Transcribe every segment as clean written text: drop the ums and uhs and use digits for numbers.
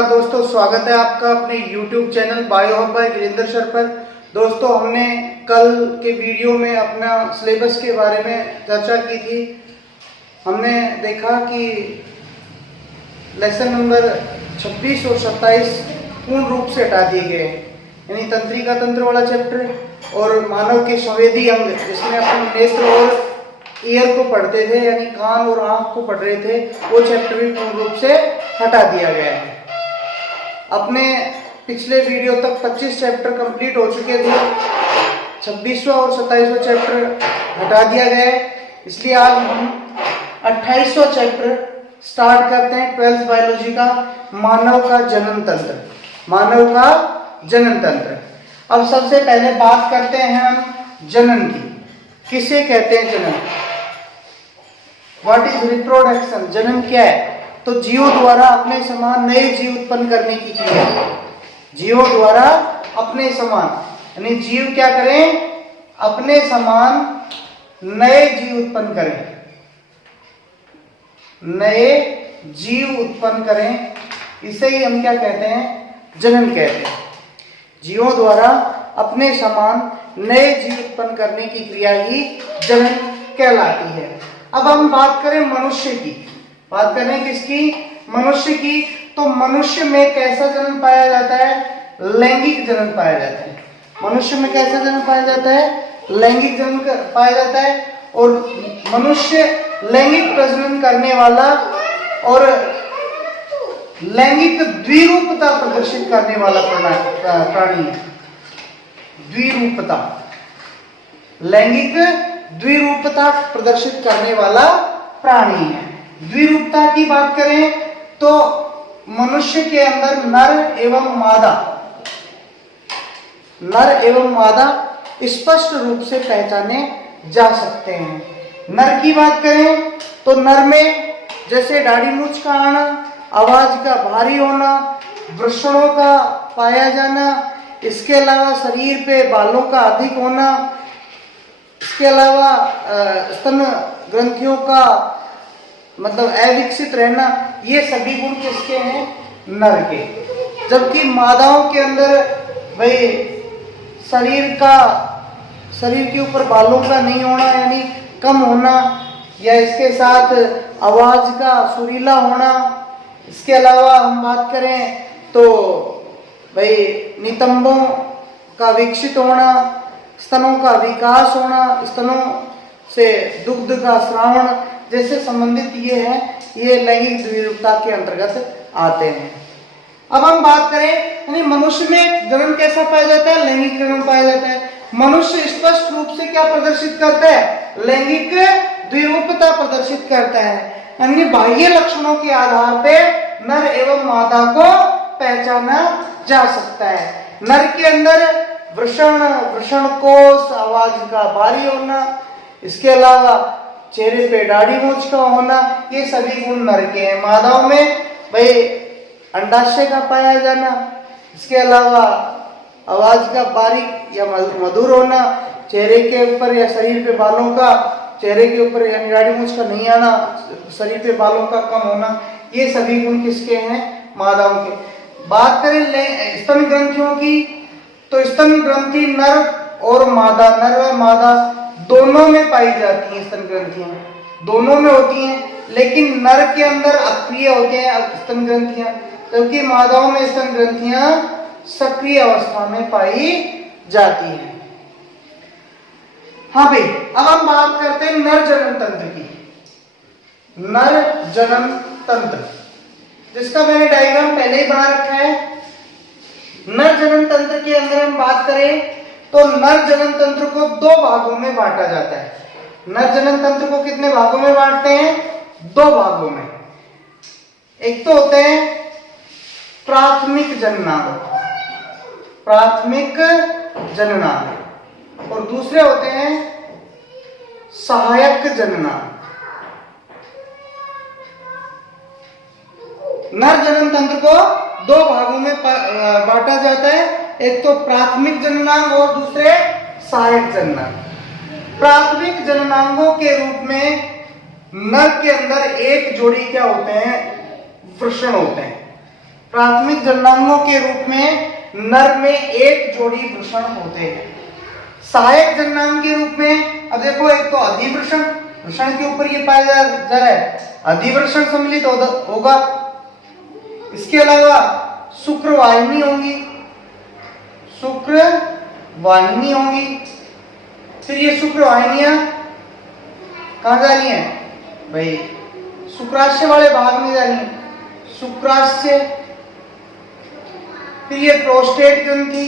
नमस्कार दोस्तों, स्वागत है आपका अपने YouTube channel bio hub by Virendra sir पर। दोस्तों, हमने कल के वीडियो में अपना सिलेबस के बारे में चर्चा की थी। हमने देखा कि लेसन नंबर 26 और 27 पूर्ण रूप से हटा दिए गए, यानी तंत्रिका तंत्र वाला चैप्टर और मानव के संवेदी अंग, जिसमें अपन नेत्र और ईयर को पढ़ते थे, यानी कान और आंख को पढ़ रहे थे, वो चैप्टर भी पूर्ण रूप से हटा दिया गया है। अपने पिछले वीडियो तक 25 चैप्टर कंप्लीट हो चुके थे, 26वां और 27वां चैप्टर हटा दिया गया है। इसलिए आज हम 28वां चैप्टर स्टार्ट करते हैं, 12th बायोलॉजी का, मानव का जनन तंत्र। मानव का जनन तंत्र। अब सबसे पहले बात करते हैं हम जनन की। किसे कहते हैं जनन? What is reproduction? जनन क्या है? तो जीवों द्वारा अपने समान नए जीव उत्पन्न करने की क्रिया। जीवों द्वारा अपने समान, यानी जीव क्या करें? अपने समान नए जीव उत्पन्न करें, नए जीव उत्पन्न करें। इसे ही हम क्या कहते हैं? जनन कहते हैं। जीवों द्वारा अपने समान नए जीव उत्पन्न करने की क्रिया ही जनन कहलाती है। अब हम बात करें मनुष्य की, बात करें किसकी? मनुष्य की। तो मनुष्य में कैसा जनन पाया जाता है? लैंगिक जनन पाया जाता है। मनुष्य में कैसा जनन पाया जाता है? लैंगिक जनन पाया जाता है। और मनुष्य लैंगिक प्रजनन करने वाला और लैंगिक द्विरूपता प्रदर्शित करने वाला प्राणी है। द्विरूपता, लैंगिक द्विरूपता प्रदर्शित करने वाला प्राणी है। द्विरूपता की बात करें तो मनुष्य के अंदर नर एवं मादा स्पष्ट रूप से पहचाने जा सकते हैं। नर की बात करें तो नर में जैसे दाढ़ी मूंछ का आना, आवाज का भारी होना, वृषणों का पाया जाना, इसके अलावा शरीर पे बालों का अधिक होना, इसके अलावा स्तन ग्रंथियों का मतलब अविकसित रहना, ये सभी गुण किसके हैं? नर के। जबकि मादाओं के अंदर भाई शरीर के ऊपर बालों का नहीं होना, यानी कम होना, या इसके साथ आवाज का सुरीला होना। इसके अलावा हम बात करें तो भाई नितंबों का विकसित होना, स्तनों का विकास होना, स्तनों से दुग्ध का श्रावण जैसे संबंधित ये है, ये लैंगिक द्विरूपता के अंतर्गत आते हैं। अब हम बात करें, यानी मनुष्य में जनन कैसा पाया जाता है? लैंगिक जनन पाया जाता है। मनुष्य स्पष्ट रूप से क्या प्रदर्शित करता है? लैंगिक द्विरूपता प्रदर्शित करता है। यानी बाह्य लक्षणों के आधार पे नर एवं मादा को पहचाना जा सकता है। नर के अंदर वृषण कोष, आवाज का भारी होना, इसके अलावा चेहरे पे दाढ़ी मूंछ का होना, ये सभी गुण नर के हैं। मादाओं में भाई अंडाशय का पाया जाना, इसके अलावा आवाज का बारीक या मधुर होना, चेहरे के ऊपर या शरीर पे बालों का, चेहरे के ऊपर यानी दाढ़ी मूंछ का नहीं आना, शरीर पे बालों का कम होना, ये सभी गुण किसके हैं? मादाओं के। बात करें स्तन ग्रंथियों की, तो स्तन ग्रंथि नर और मादा, नर व मादा दोनों में पाई जाती हैं। स्तन ग्रंथियां दोनों में होती हैं, लेकिन नर के अंदर अक्रिय होते हैं स्तन ग्रंथियां, जबकि मादाओं में स्तन ग्रंथियां सक्रिय अवस्था में पाई जाती हैं। हाँ भाई, अब हम बात करते हैं नर जनन तंत्र की। नर जनन तंत्र, जिसका मैंने डायग्राम पहले ही बना रखा है। नर जनन तंत्र के अंदर हम बात करें तो नर जनन तंत्र को 2 भागों में बांटा जाता है। नर जनन तंत्र को कितने भागों में बांटते हैं? 2 भागों में। एक तो होते हैं प्राथमिक जननांग, प्राथमिक जननांग, और दूसरे होते हैं सहायक जननांग। नर जनन तंत्र को 2 भागों में बांटा जाता है, एक तो प्राथमिक जननांग और दूसरे सहायक जननांग। प्राथमिक जननांगों के रूप में नर के अंदर एक जोड़ी क्या होते हैं? वृषण होते हैं। प्राथमिक जननांगों के रूप में नर में एक जोड़ी वृषण होते हैं। सहायक जननांग के रूप में अब देखो, एक तो अधिवृषण, वृषण के ऊपर ये पाया जा रहा है, अधिवृषण सम्मिलित होगा। इसके अलावा शुक्रवाहिनी होंगी, शुक्रवाहिनी होंगी। फिर ये शुक्रवाहिनियां कहां जा रही हैं भाई? शुक्राशय वाले भाग में जा रही हैं, शुक्राशय। फिर ये प्रोस्टेट ग्रंथि,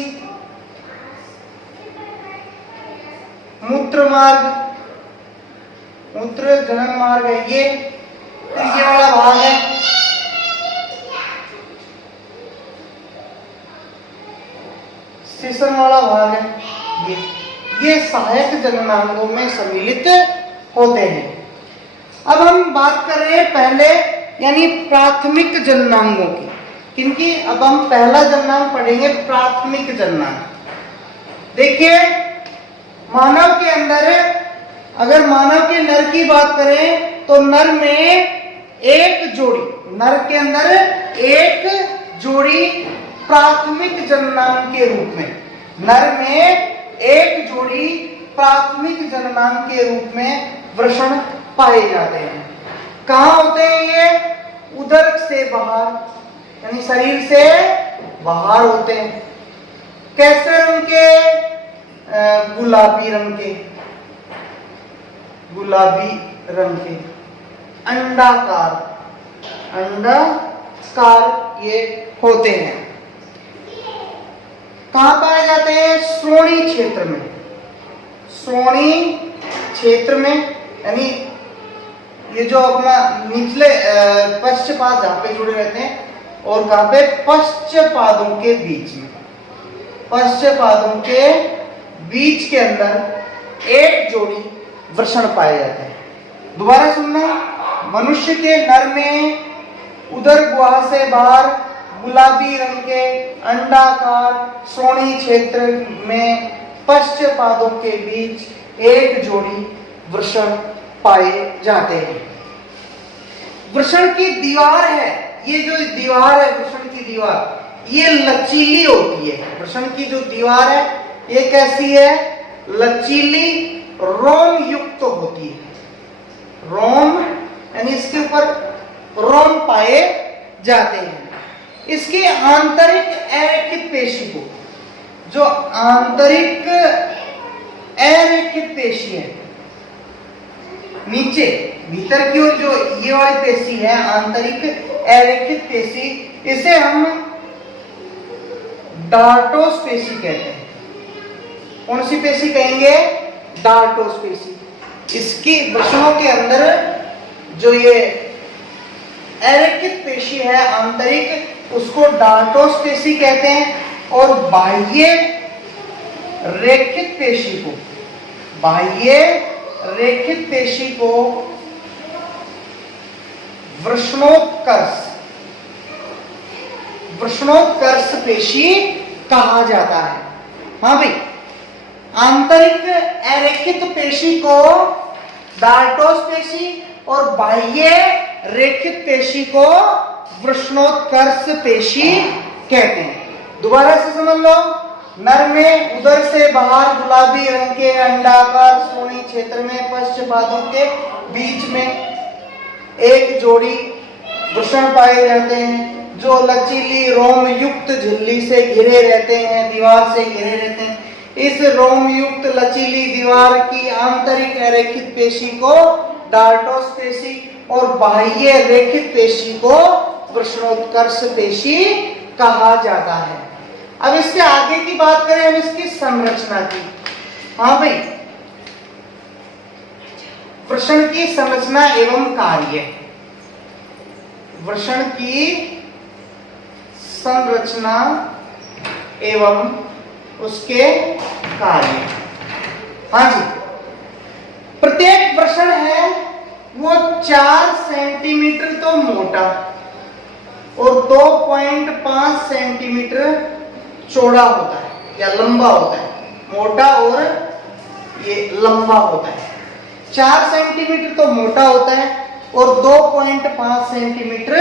मूत्र मार्ग, मूत्र जनन मार्ग है ये। फिर ये वाला भाग है सेशन वाला भाग है ये सहायक जननांगों में सम्मिलित होते हैं। अब हम बात कर रहे हैं पहले यानी प्राथमिक जननांगों की। किनकी? अब हम पहला जननांग पढ़ेंगे, प्राथमिक जननांग। देखिए, मानव के अंदर, अगर मानव के नर की बात करें तो नर में एक जोड़ी, नर के अंदर एक जोड़ी प्राथमिक जननांग के रूप में, नर में एक जोड़ी प्राथमिक जननांग के रूप में वृषण पाए जाते हैं। कहाँ होते हैं ये? उदर से बाहर यानी शरीर से बाहर होते हैं। कैसे रंग के? गुलाबी रंग के, गुलाबी रंग के, अंडाकार, अंडाकार ये होते हैं। कहां पाए जाते हैं? श्रोणी क्षेत्र में, श्रोणी क्षेत्र में यानी ये जो अपना निचले पश्चपाद जहां पे जुड़े रहते हैं, और कहां पे? पश्चपादों के बीच में, पश्चपादों के बीच के अंदर एक जोड़ी वृषण पाए जाते हैं। दोबारा सुनना, मनुष्य के नर में उदर गुहा से बाहर गुलाबी रंग के अंडाकार श्रोणी क्षेत्र में पश्चपादों के बीच एक जोड़ी वृषण पाए जाते हैं। वृषण की दीवार है, ये जो दीवार है वृषण की दीवार, ये लचीली होती है। वृषण की जो दीवार है ये कैसी है? लचीली, रोम युक्त होती है। रोम यानी इसके ऊपर रोम पाए जाते हैं। इसकी आंतरिक अरेखित पेशी को, जो आंतरिक अरेखित पेशी है, नीचे भीतर की ओर जो ये वाली पेशी है आंतरिक अरेखित पेशी, इसे हम डार्टोस पेशी कहते हैं। कौन सी पेशी कहेंगे? डार्टोस पेशी। इसकी वृषणों के अंदर जो ये अरेखित पेशी है आंतरिक, उसको डार्टोस पेशी कहते हैं। और बाह्य रेखित पेशी को, बाह्य रेखित पेशी को वृषणोत्कर्ष, वृषणोत्कर्ष पेशी कहा जाता है। हाँ भाई, आंतरिक अरेखित पेशी को डार्टोस पेशी और बाह्य रेखित पेशी को वृषणोत्कर्ष पेशी कहते हैं। दोबारा से समझ लो, नर में उदर से बाहर गुलाबी रंग के अंडाकार श्रोणी क्षेत्र में पश्चपादों के बीच में एक जोड़ी वृषण पाए जाते हैं, जो लचीली रोम युक्त झिल्ली से घिरे रहते हैं, दीवार से घिरे रहते हैं। इस रोम युक्त लचीली दीवार की आंतरिक अरेखित पेशी को डार्टोस पेशी और बाह्य रेखित पेशी को वृषणोत्कर्ष पेशी कहा जाता है। अब इससे आगे की बात करें हम इसकी संरचना की। हाँ भाई, वृषण की संरचना एवं कार्य, वृषण की संरचना एवं उसके कार्य। हाँ जी, प्रत्येक वृषण है वो 4 सेंटीमीटर तो मोटा और 2.5 सेंटीमीटर चौड़ा होता है या लंबा होता है। मोटा और ये लंबा होता है। 4 सेंटीमीटर तो मोटा होता है और 2.5 सेंटीमीटर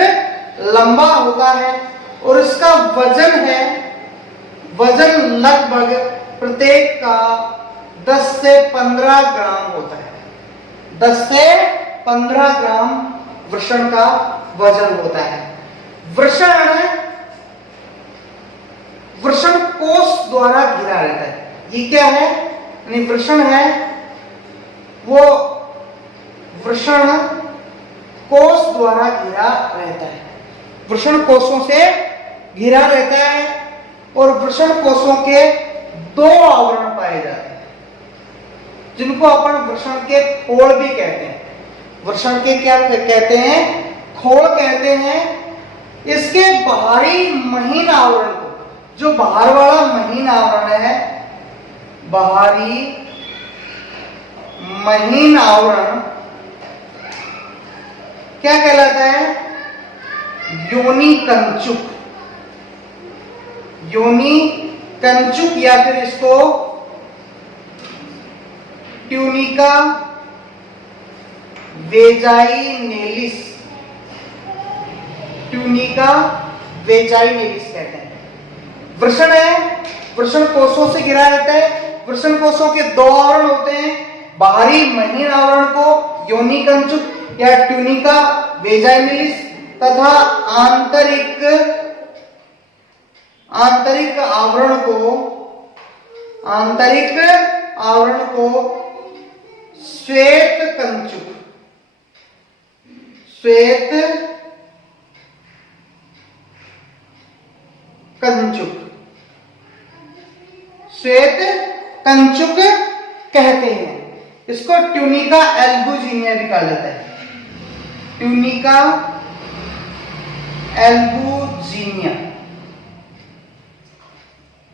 लंबा होता है। और इसका वजन है, वजन लगभग प्रत्येक का 10 से 15 ग्राम होता है। 10 से 15 ग्राम वृषण का वजन होता है। वृषण कोष द्वारा घिरा रहता है। ये क्या है? यानी वृषण है वो वृषण कोष द्वारा घिरा रहता है। वृषण कोषों से घिरा रहता है और वृषण कोषों के 2 आवरण पाए जाते हैं, जिनको अपन वृषण के खोल भी कहते हैं। वृषण के क्या कहते हैं? खोल कहते हैं। इसके बाहरी महीन आवरण को, जो बाहर वाला महीन आवरण है, बाहरी महीन आवरण क्या कहलाता है? योनि कंचुक। योनि कंचुक या फिर इसको ट्यूनिका वेजाइनेलिस, ट्यूनिका वेजाइनेलिस कहते हैं। वृषण है, वृषण कोषों से घिरा रहता है। वृषण कोषों के 2 आवरण होते हैं, बाहरी महीन आवरण को योनि कंचुक या ट्यूनिका वेजाइनेलिस तथा आंतरिक आवरण को श्वेत कंचुक, श्वेत कंचुक कहते हैं। इसको ट्यूनिका एल्बुजिनिया भी कहा जाता है। Tunica albuginea.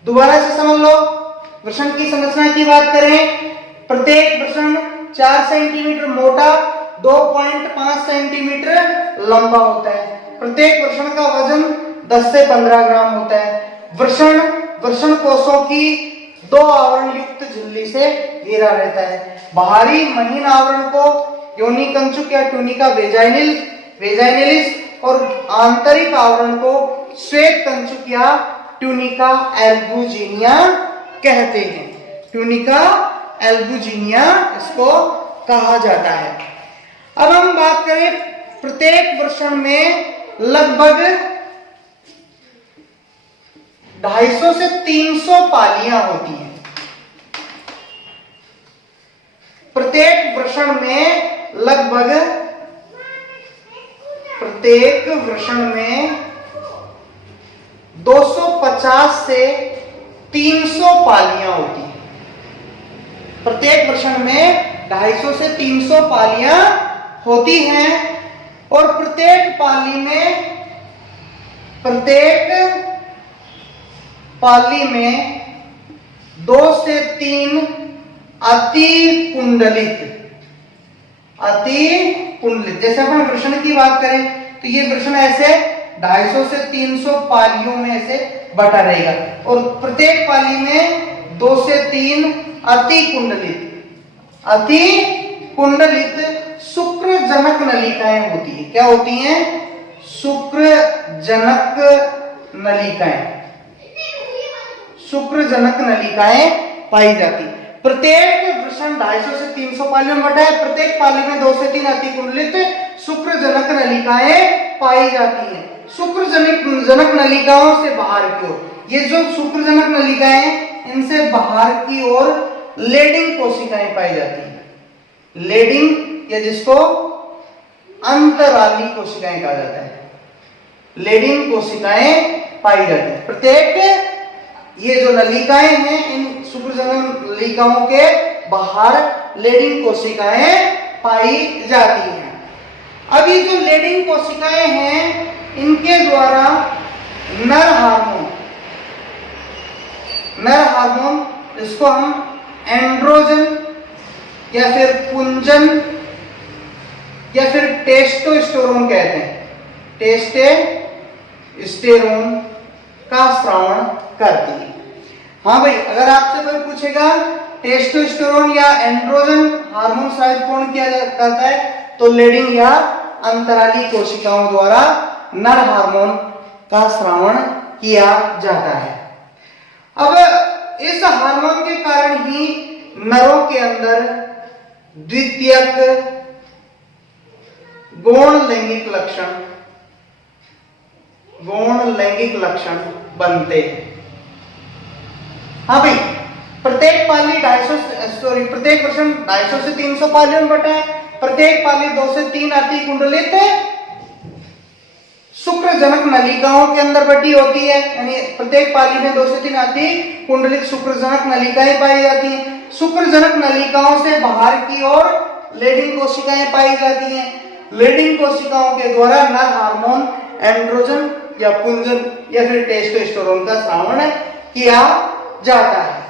दोबारा से समझ लो, वृषण की संरचना की बात करें, प्रत्येक वृषण 4 सेंटीमीटर मोटा, 2.5 सेंटीमीटर लंबा होता है। प्रत्येक वृषण का वजन 10 से 15 ग्राम होता है। वृषण कोषों की 2 आवरण युक्त झिल्ली से घिरा रहता है। बाहरी महीन आवरण को योनि कंचुक या ट्यूनिका वेजाइनेलिस और आंतरिक आवरण को श्वेत कंचुक या ट्यूनिका एल्बुजिनिया कहते हैं। ट्यूनिका एल्बुजिनिया इसको कहा जाता है। अब हम बात करें, प्रत्येक वृषण में लगभग 250 से 300 पालियां होती हैं। प्रत्येक वृषण में लगभग, प्रत्येक वृषण में 250 से 300 पालियां होती हैं। प्रत्येक वृषण में 250 से 300 पालियां होती हैं और प्रत्येक पाली में 2 से 3 अति कुंडलित, जैसे अपन वृषण की बात करें तो ये वृषण ऐसे 250 से 300 पालियों में ऐसे बटा रहेगा और प्रत्येक पाली में 2 से 3 अति कुंडलित शुक्रजनक नलिकाएं होती है। क्या होती हैं? शुक्रजनक नलिकाएं पाई जाती। प्रत्येक वृषण 250 से 300 पालियों में बटा है। प्रत्येक पाली में 2 से 3 अति कुंडलित शुक्रजनक नलिकाएं पाई जाती हैं। शुक्रजनक नलिकाओं से बाहर की ओर, ये जो शुक्रजनक नलिकाएं, इनसे बाहर की ओर लेडिंग कोशिकाएं पाई जाती हैं। लेडिंग या जिसको अंतराली कोशिकाएं कहा जाता है, लेडिंग कोशिकाएं पाई जाती है। प्रत्येक ये जो नलिकाएं हैं, इन शुक्रजनक नलिकाओं के बाहर लेडिंग कोशिकाएं पाई जाती हैं। अब ये जो लेडिंग कोशिकाएं हैं, इनके द्वारा नर हार्मोन, इसको हम एंड्रोजन या फिर पुंजन या फिर टेस्टोस्टेरोन कहते हैं। टेस्टोस्टेरोन का स्रावन करती है। हाँ भाई, अगर आपसे कोई पूछेगा टेस्टोस्टेरोन या एंड्रोजन हार्मोन स्रावित कौन किया जाता है, तो लेडिंग या अंतराली कोशिकाओं द्वारा नर हार्मोन का स्रावण किया जाता है। अब इस हार्मोन के कारण ही नरों के अंदर द्वितीयक गौण लैंगिक लक्षण बनते हैं। हाँ भाई, प्रत्येक वर्षम 250 से 300 पालियों में बटा है। प्रत्येक पाली 2 से 3 अति कुंडलित शुक्रजनक नलिकाओं के अंदर बटी होती है, यानी प्रत्येक पाली में 2 से 3 अति कुंडलित शुक्रजनक नलिकाएं पाई जाती हैं। शुक्रजनक नलिकाओं से बाहर की ओर लेडिंग कोशिकाएं पाई जाती हैं। लेडिंग कोशिकाओं के द्वारा नर हार्मोन एंड्रोजन या पुंजन या फिर टेस्टोस्टेरोन का स्रावण किया जाता है।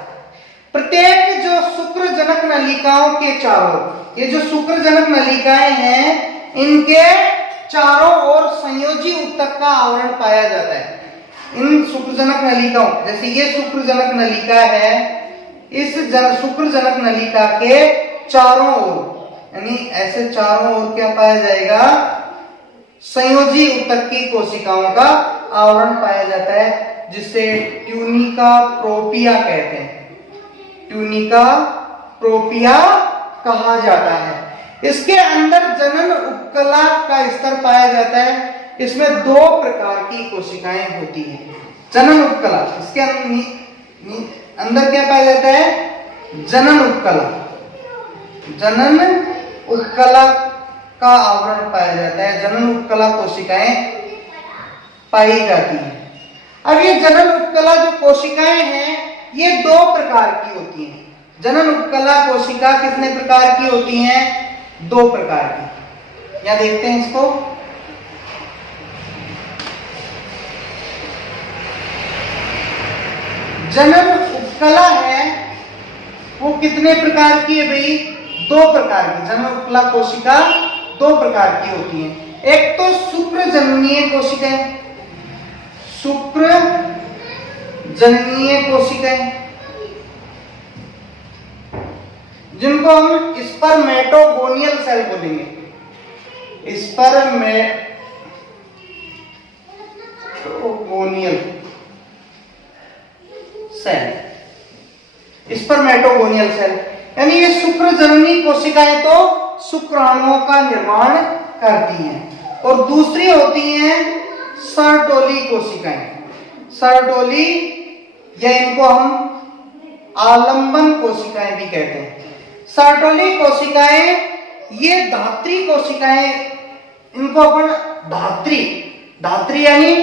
प्रत्येक जो शुक्रजनक नलिकाओं के चारों, ये जो शुक्रजनक नलिकाएं हैं, इनके चारों ओर संयोजी उत्तक का आवरण पाया जाता है। इन शुक्रजनक नलिकाओं, जैसे ये शुक्रजनक नलिका है, इस शुक्रजनक नलिका के चारों ओर, यानी ऐसे चारों ओर क्या पाया जाएगा, संयोजी उत्तक की कोशिकाओं का आवरण पाया जाता है, जिसे ट्यूनिका प्रोपिया कहते हैं। ट्यूनिका प्रोपिया कहा जाता है। इसके अंदर जनन उपकला का स्तर पाया जाता है। इसमें 2 प्रकार की कोशिकाएं होती हैं। जनन उपकला, इसके अंदर क्या पाया जाता है, जनन उपकला। जनन उपकला का आवरण पाया जाता है, जनन उपकला कोशिकाएं पाई जाती हैं। अब ये जनन उपकला जो कोशिकाएं हैं, ये 2 प्रकार की होती हैं। जनन उपकला कोशिका कितने प्रकार की होती हैं, 2 प्रकार की। यहां देखते हैं इसको। जनन उपकला है वो कितने प्रकार की है भाई, 2 प्रकार की। जनन उपकला कोशिका 2 प्रकार की होती हैं। एक तो शुक्रजननीय कोशिकाएं, शुक्र जननीय कोशिकाएं, जिनको हम स्पर्मेटोगोनियल सेल बोलेंगे। स्पर्मेटोगोनियल सेल, यानी ये शुक्र जननी कोशिकाएं तो शुक्राणुओं का निर्माण करती हैं। और दूसरी होती हैं सर्टोली कोशिकाएं। सर्टोली, या इनको हम आलंबन कोशिकाएं भी कहते हैं। सर्टोली कोशिकाएं ये धात्री कोशिकाएं, इनको अपन धात्री यानी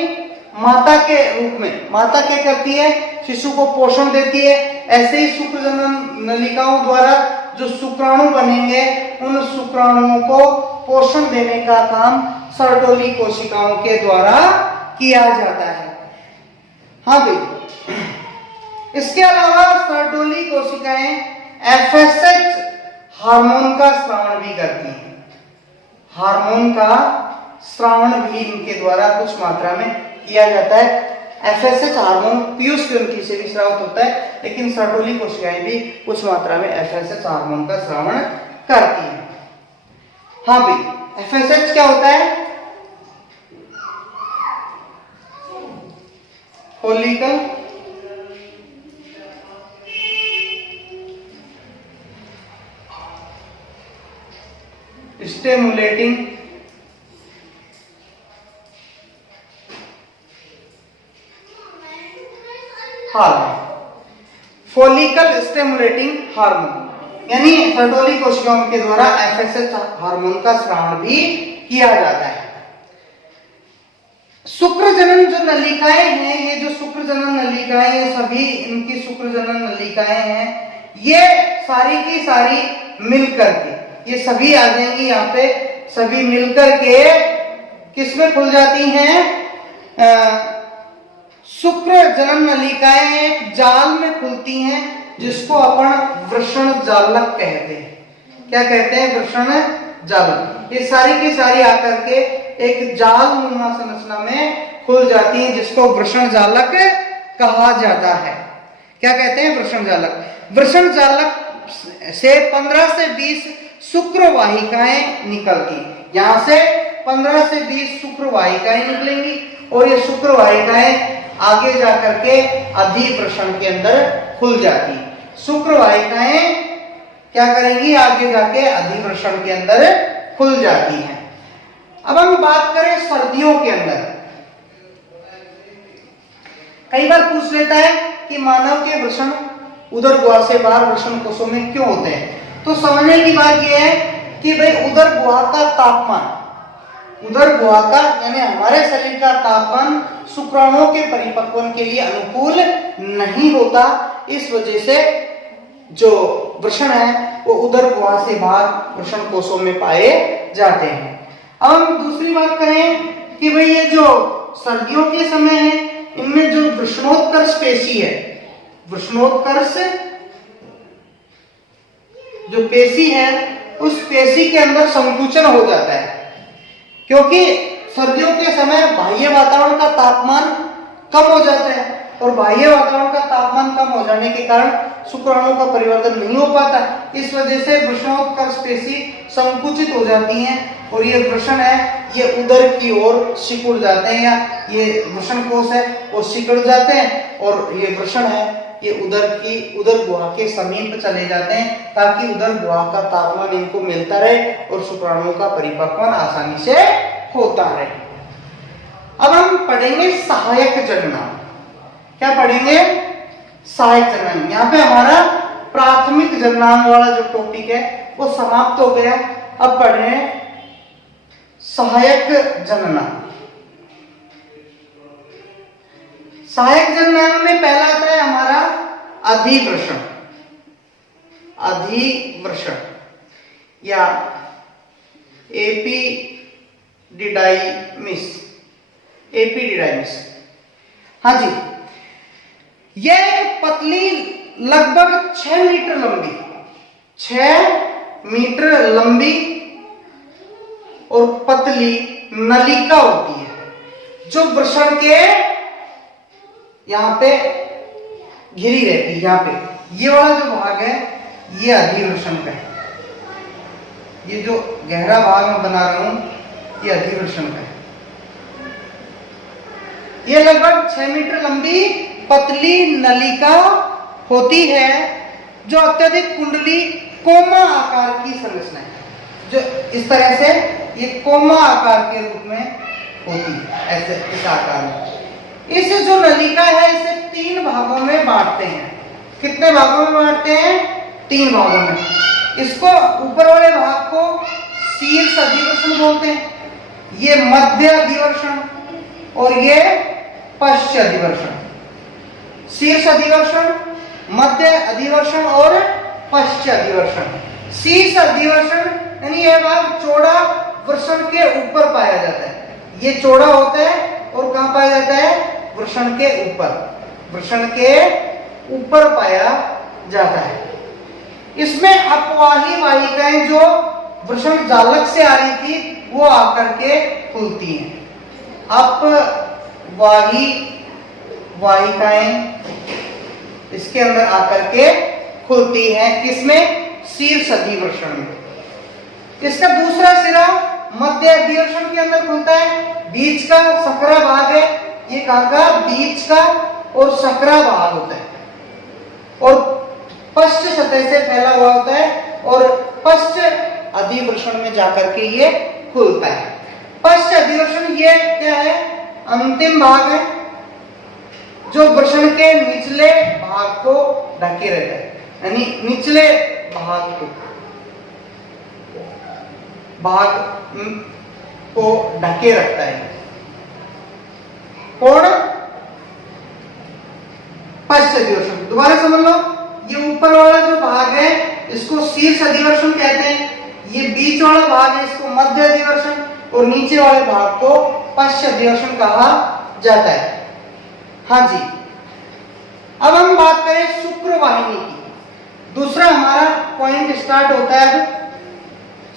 माता के रूप में, माता क्या करती है, शिशु को पोषण देती है। ऐसे ही शुक्रजनन नलिकाओं द्वारा जो शुक्राणु बनेंगे, उन शुक्राणुओं को पोषण देने का काम सर्टोली कोशिकाओं के द्वारा किया जाता है। हाँ भाई, इसके अलावा सर्टोली कोशिकाएं एफएसएच हार्मोन का स्रावण भी करती हैं। हार्मोन का स्रावण भी इनके द्वारा कुछ मात्रा में किया जाता है। एफएसएच हार्मोन पीयूष ग्रंथि से भी स्रावित होता है, लेकिन सर्टोली कोशिकाएं भी कुछ मात्रा में एफएसएच हार्मोन का स्रावण करती हैं। हाँ भाई, एफएसएच क्या होता है, follicle stimulating hormone. Follicle stimulating hormone, यानी सर्टोली कोशिकाओं के द्वारा एफएसएच हार्मोन का स्रावण भी किया जाता है। शुक्रजनन जो नलिकाएं हैं, ये जो शुक्रजनन नलिकाएं हैं, सभी इनकी शुक्रजनन नलिकाएं हैं, ये सारी की सारी मिलकर के, ये सभी आ जाएंगी यहाँ पे, सभी मिलकर के किसमें खुल जाती हैं, शुक्र जनन नलिकाएं एक जाल में खुलती हैं, जिसको अपन वृषण जालक कहते हैं। क्या कहते हैं, वृषण जालक। ये सारी की सारी आकर के एक जाल नुमा संरचना में खुल जाती हैं, जिसको वृषण जालक कहा जाता है। क्या कहते हैं, वृषण जालक। वृषण जालक से 15 से 20 शुक्र वाहिकाएं निकलती, यहां से 15 से 20 शुक्र वाहिकाएं निकलेंगी और ये शुक्र वाहिकाएं आगे जाकर के अधिवृषण के अंदर खुल जाती। शुक्र वाहिकाएं क्या करेंगी, आगे जाके अधिवृषण के अंदर खुल जाती हैं। अब हम बात करें सर्दियों के अंदर, कई बार पूछ लेता है कि मानव के वृषण उदर गुहा से बाहर वृषण कोशों में क्यों होते हैं। तो समझने की बात यह है कि भाई उदर गुहा का तापमान, उदर गुहा का यानी हमारे शरीर का तापमान शुक्राणुओं के परिपक्वन के लिए अनुकूल नहीं होता। इस वजह से जो वृषण है वो उदर गुहा से बाहर वृषण कोशों में पाए जाते हैं। अब हम दूसरी बात करें कि भाई ये जो सर्दियों के समय है इनमें जो वृषणोत्कर्ष पेशी है, वृषणोत्कर्ष जो पेशी है उस पेशी के अंदर संकुचन हो जाता है, क्योंकि सर्दियों के समय बाह्य वातावरण का तापमान कम हो जाता है और बाह्य वातावरण का तापमान कम हो जाने के कारण शुक्राणुओं का परिवर्तन नहीं हो पाता। इस वजह से वृषणोत्कर्ष पेशी संकुचित हो जाती हैं और ये वृषण है ये उदर की ओर सिकुड़ जाते हैं, या ये वृषण कोश है वो सिकुड़ जाते हैं और ये वृषण है ये उदर गुहा के समीप चले जाते हैं, ताकि उदर गुहा का तापमान इनको मिलता रहे और शुक्राणुओं का परिपक्वन आसानी से होता रहे। अब हम पढ़ेंगे सहायक जननांग। क्या पढ़ेंगे, सहायक जननांग। यहाँ पे हमारा प्राथमिक जननांग वाला जो टॉपिक है वो समाप्त हो गया। अब पढ़ रहे हैं सहायक जननांग। सहायक जननांग में पहला आता है हमारा अधिवृषण, अधिवृषण या एपिडिडाइमिस, एपिडिडाइमिस। हाँ जी, यह एक पतली लगभग 6 मीटर लंबी, 6 मीटर लंबी और पतली नलिका होती है जो वृषण के यहां पे घिरी रहती है। यहां पे ये वाला जो भाग है ये अधिवृषण का है, ये जो गहरा भाग मैं बना रहा हूं ये अधिवृषण का है। ये लगभग 6 मीटर लंबी पतली नलिका होती है जो अत्यधिक कुंडली कोमा आकार की संरचना है, जो इस तरह से ये कोमा आकार के रूप में होती है, ऐसे इस आकार में। इस जो नलिका है इसे 3 भागों में बांटते हैं। कितने भागों में बांटते हैं, 3 भागों में। इसको ऊपर वाले भाग को शीर्ष अधिवृषण बोलते हैं, ये मध्य अधिवृषण और ये पश्च अधिवृषण। शीर्ष अधिवृषण, मध्य अधिवृषण और पश्च अधिवृषण। शीर्ष अधिवृषण यानी यह भाग चौड़ा वृषण के ऊपर पाया जाता है, ये चौड़ा होता है और कहां पाया जाता है, वृषण के ऊपर, वृषण के ऊपर पाया जाता है। इसमें अपवाही वाहिकाएं जो वृषण जालक से आ रही थी वो आकर के खुलती हैं। अपवाही वाहिकाएं इसके अंदर आकर के खुलती हैं, किसमें, शीर्ष अधिवृषण में। इसका दूसरा सिरा मध्य अधिवृषण के अंदर खुलता है, बीच का सकरा भाग है, ये कहां का, बीच का और सकरा भाग होता है और पश्च सतह से फैला हुआ होता है और पश्च अधिवृषण में जाकर के ये खुलता है। पश्च अधिवृषण ये क्या है, अंतिम भाग है जो वृषण के निचले भाग को ढके रहता है, यानी निचले भाग को ढके रखता है। कौन, पश्च अधिवृषण। दोबारा समझ लो, ये ऊपर वाला जो भाग है इसको शीर्ष अधिवृषण कहते हैं, ये बीच वाला भाग है इसको मध्य अधिवृषण और नीचे वाले भाग को पश्च अधिवृषण कहा जाता है। हाँ जी, अब हम बात करें शुक्र वाहिनी की। दूसरा हमारा पॉइंट स्टार्ट होता है अब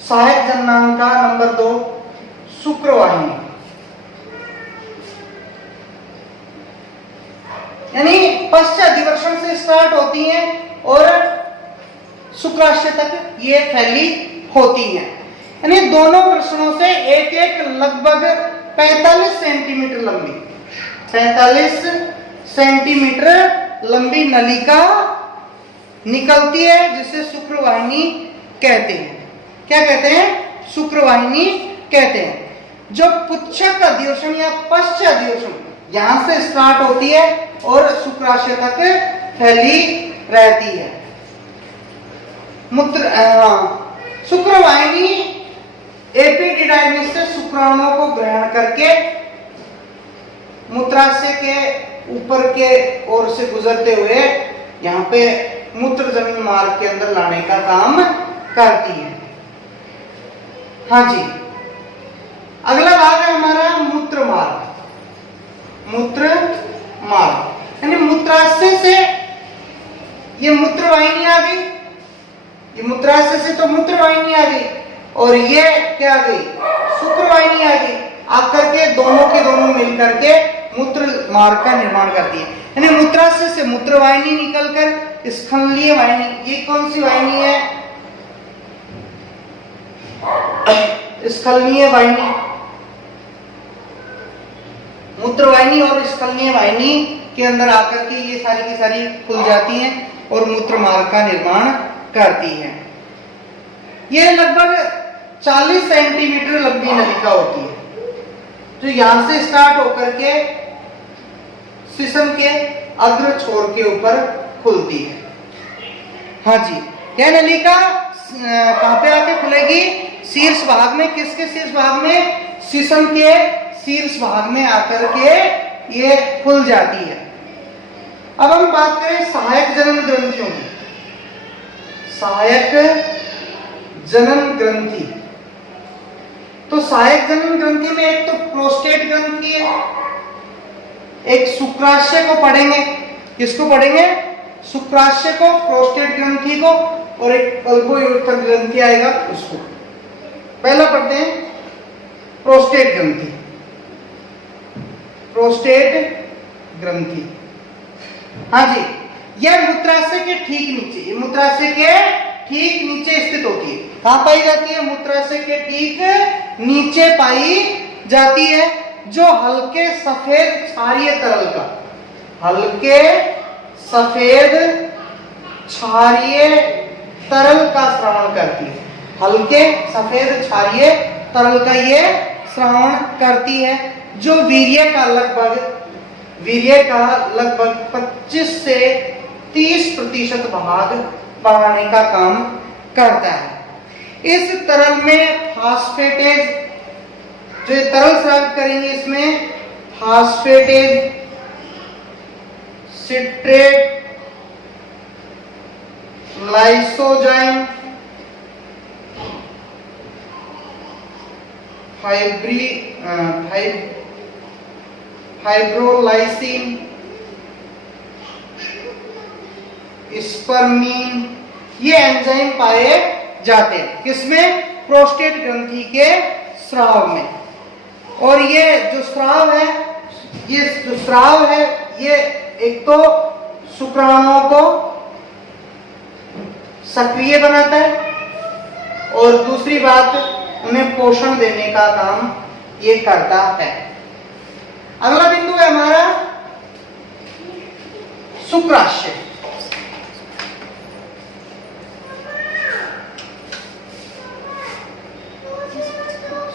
सहायक जननांग का नंबर 2, शुक्र वाहिनी। यानी पश्च अधिवृषण से स्टार्ट होती हैं और शुक्राशय तक ये फैली होती हैं। यानी दोनों वृषणों से एक एक लगभग 45 सेंटीमीटर लंबी, 45 सेंटीमीटर लंबी नलिका निकलती है, जिसे शुक्रवाहिनी कहते हैं। क्या कहते हैं? शुक्रवाहिनी कहते हैं। जो पुच्छक अधिवेशन या पश्च अधिवेशन यहां से स्टार्ट होती है और शुक्राशय तक फैली रहती है। शुक्रवाहिनी एपिडिडाइमिस से शुक्राणुओं को ग्रहण करके मूत्राशय के ऊपर के ओर से गुजरते हुए यहाँ पे मूत्र जमीन मार्ग के अंदर लाने का काम करती है। हाँ जी, अगला भाग है हमारा मूत्र मार्ग। मूत्र मार्ग यानी मूत्राशय से ये मूत्रवाहिनी आ गई, ये मूत्राशय से तो मूत्रवाहिनी आ गई और ये क्या आ गई? शुक्रवाहिनी आ गई। आकर के दोनों के दोनों मिलकर के मूत्र मार्ग का निर्माण करती है। यानी मूत्राशय से मूत्रवाहिनी निकलकर स्खलनीय वाहिनी, ये कौन सी वाहिनी है? स्खलनीय वाहिनी। मूत्रवाहिनी और स्खलनीय वाहिनी के अंदर आकर के ये सारी की सारी खुल जाती हैं और मूत्र मार्ग का निर्माण करती है। ये लगभग 40 सेंटीमीटर लंबी नलिका होती है, जो यहां से स्टार्ट होकर के शिश्न के अग्र छोर के ऊपर खुलती है। हाँ जी, यह नलिका कहां पे आके खुलेगी? शीर्ष भाग में। किसके शीर्ष भाग में? शिश्न के शीर्ष भाग में आकर के ये खुल जाती है। अब हम बात करें सहायक जनन ग्रंथियों की। सहायक जनन ग्रंथि, तो सहायक जनन ग्रंथि में एक तो प्रोस्टेट ग्रंथि है, एक शुक्राशय को पढ़ेंगे। किसको पढ़ेंगे? शुक्राशय को, प्रोस्टेट ग्रंथि को, और एक अल्बोयूरेथ्रल ग्रंथि आएगा उसको। पहला पढ़ते हैं प्रोस्टेट ग्रंथि। प्रोस्टेट ग्रंथि, हाँ जी, यह मूत्राशय के ठीक नीचे, ये मूत्राशय के ठीक नीचे स्थित होती है। कहां पाई जाती है? मूत्राशय के ठीक नीचे पाई जाती है, जो हल्के सफेद क्षारीय तरल का, हल्के सफेद क्षारीय तरल का स्रावन करती है। हल्के सफेद क्षारीय तरल का ये स्रावन करती है, जो वीर्य का लगभग 25 से 30% भाग बढ़ाने का काम करता है। इस तरल में फास्फेटेज, जो तरल स्राव करेंगे इसमें फास्फेटेज, सिट्रेट, लाइसोजाइम, फाइब्रोलाइसिन, स्पर्मीन, ये एंजाइम पाए जाते हैं। किसमें? प्रोस्टेट ग्रंथि के स्राव में। और ये जो स्राव है, ये एक तो शुक्राणुओं को सक्रिय बनाता है और दूसरी बात उन्हें पोषण देने का काम ये करता है। अगला बिंदु है हमारा शुक्राशय।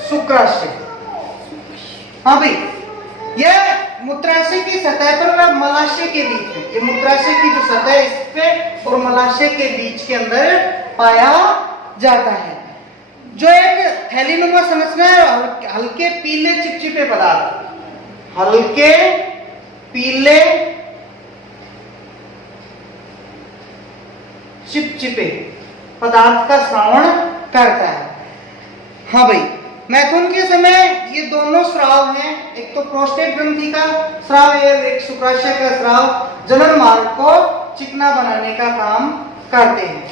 शुक्राशय, हाँ भाई, यह मूत्राशय की सतह पर व मलाशय के बीच में, ये मूत्राशय की जो सतह है इस पे और मलाशय के बीच के अंदर पाया जाता है, जो एक थैलीनुमा संरचना है। हल्के पीले चिपचिपे पदार्थ, हल्के पीले चिपचिपे पदार्थ का स्रावन करता है। हाँ भाई, मैथुन के समय ये दोनों स्राव हैं, एक तो प्रोस्टेट ग्रंथि का स्राव है, एक शुक्राशय का स्राव, जनन मार्ग को चिकना बनाने का काम करते हैं।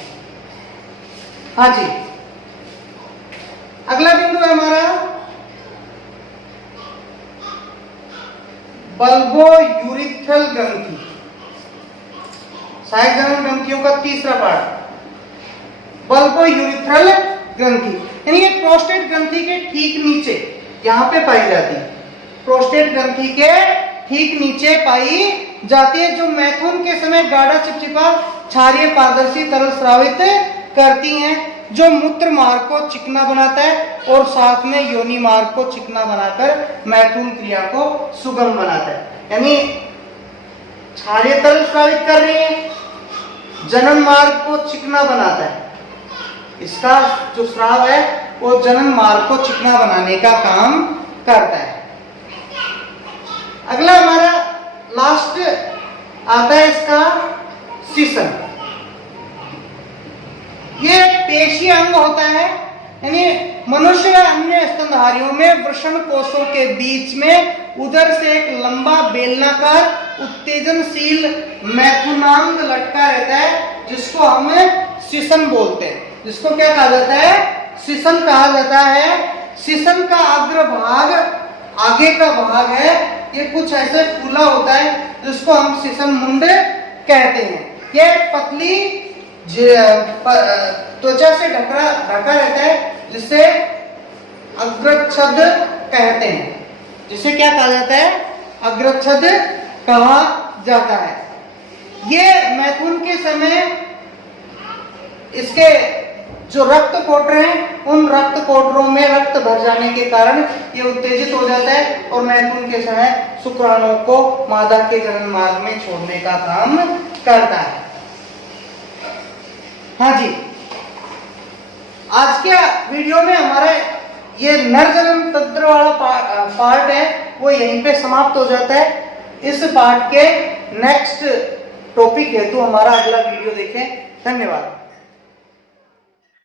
हाँ जी, अगला बिंदु है हमारा बल्बोयूरेथ्रल ग्रंथि। सहायक जनन ग्रंथियों का तीसरा पार्ट बल्बोयूरेथ्रल ग्रंथि, यानी ये प्रोस्टेट ग्रंथि के ठीक नीचे यहां पे पाई जाती है। प्रोस्टेट ग्रंथि के ठीक नीचे पाई जाती है, जो मैथुन के समय गाढ़ा चिपचिपा क्षारीय पारदर्शी तरल स्रावित करती हैं, जो मूत्र मार्ग को चिकना बनाता है और साथ में योनि मार्ग को चिकना बनाकर मैथुन क्रिया को सुगम बनाता है। यानी क्षारीय तरल स्रावित कर रही है, जनन मार्ग को चिकना बनाता है। इसका जो स्राव है वो जनन मार्ग को चिकना बनाने का काम करता है। अगला हमारा लास्ट आता है इसका सीसन। ये पेशी अंग होता है, यानी मनुष्य या अन्य स्तनधारियों में वृषण कोषों के बीच में उधर से एक लंबा बेलनाकार उत्तेजनशील मैथुनांग लटका रहता है, जिसको हम सीसन बोलते हैं। जिसको क्या कहा जाता है? सीसन कहा जाता है। सीसन का अग्रभाग, आगे का भाग है, ये कुछ ऐसे फूला होता है, जिसको हम सीसन मुंड कहते हैं। ये पतली त्वचा से ढका रहता है, जिसे अग्रच्छद कहते हैं। जिसे क्या कहा जाता है? अग्रच्छद कहा जाता है। ये मैथुन के समय इसके जो रक्त कोटर हैं, उन रक्त कोटरों में रक्त भर जाने के कारण ये उत्तेजित हो जाता है और मैथुन के समय शुक्राणुओं को मादा के जनन मार्ग में छोड़ने का काम करता है। हाँ जी, आज के वीडियो में हमारा ये नर जनन तंत्र वाला पार्ट है वो यहीं पे समाप्त हो जाता है। इस पार्ट के नेक्स्ट टॉपिक हेतु हमारा अगला वीडियो देखें। धन्यवाद।